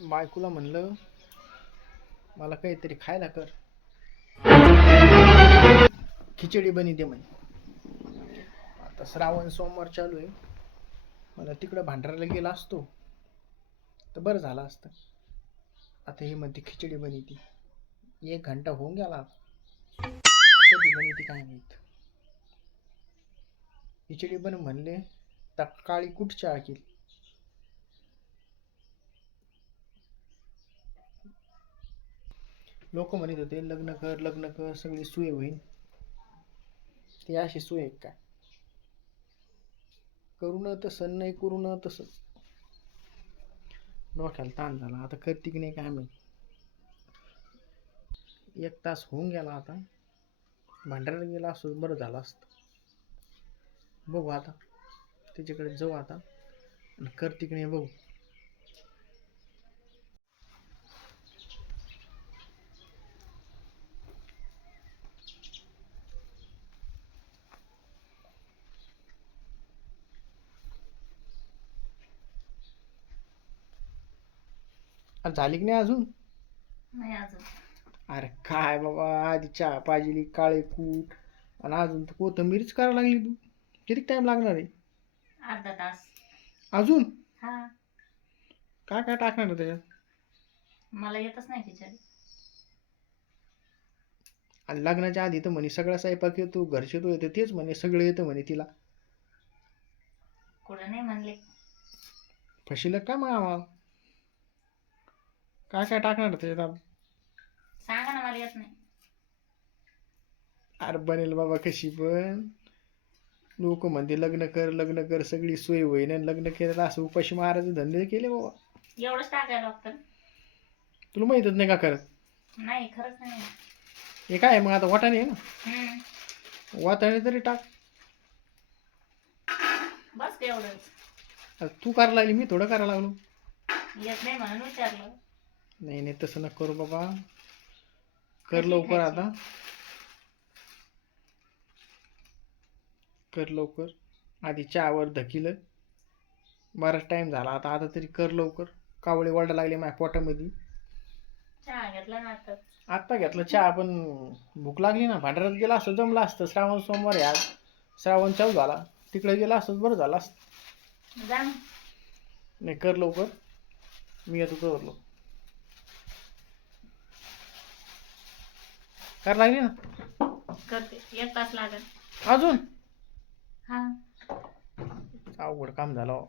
बायकोला म्हणलं मला काहीतरी खायला कर, खिचडी बनी दे म्हणे. आता श्रावण सोमवार चालू आहे, मला तिकडं भांडाराला गेला असतो तर बरं झालं असतं. आता ही म्हणते खिचडी बनी ती. 1 घंटा होऊन गेला, कधी बनी ती काय माहीत. खिचडी बन म्हणले तर काळी कुठच्या आकील. लोक म्हणत होते लग्न कर लग्न कर सगळी सोय होईल. ती अशी सोय आहे काय? करून तसं नाही करून तसं. डोक्याला ताण झाला. आता करते की नाही काय माहिती. 1 तास होऊन गेला. आता भांडाराला गेला असतो बरं झालं असतं. बघू आता त्याच्याकडे जाऊ आता आणि करते की नाही बघू. झाली की नाही अजून? नाही अजून. अरे काय बाबा, आधी चहा पाहिली, काळे कूट, आणि अजून तर कोथिंबीरच करायला लागली तू. किती टाइम लागणार आहे? अर्धा तास. अजून हा, काय काय टाकणार आहे त्याच्यात? मला येतच नाही खिचडी. आणि लग्नाच्या आधी तर म्हणे सगळा स्वयंपाक येतो, घरचे तो येतो, तेच म्हणे सगळं येतं म्हणे तिला. कुठं नाही म्हणले. फशील काय मग आम्हाला? काय काय टाकणार त्याच्यात? सांगा ना, मला येत नाही. अरे बनेल बाबा कशी पण. लोक म्हणते लग्न कर लग्न कर सगळी सोय होईन, आणि लग्न केलं असं उपाशी मारायचे धंदे केले बाबा. एवढंच टाकायला लागतं. तुला माहीतच नाही का करत? नाही, खरंच नाही. हे काय मग आता वाटाणे आहे ना, वाटाणे तरी टाक. बस एवढंच. आता तू करायला लागली, मी थोडं करायला लागलो. येत नाही म्हणून विचारलं. नाही नाही तसं नको करू बाबा. कर कशी लवकर खायची? आता, कर लवकर. आधी चहावर धकिलं, बराच टाइम झाला. आता आता तरी कर लवकर. कावळे वरडा लागले माझ्या पोटामध्ये. चहा घेतला ना आता. आत्ता घेतलं चहा, पण भूक लागली ना. भांडारात गेला असतं जमलं असतं. श्रावण सोमवार आहे आज, श्रावण चालू झाला. तिकडे गेला असतं बरं झालं असतं. जा ना. नाही कर लवकर, मी येतो करलो. कर लागली ना करते. 1 तास लागेल अजून. हा. अवघड काम झालं.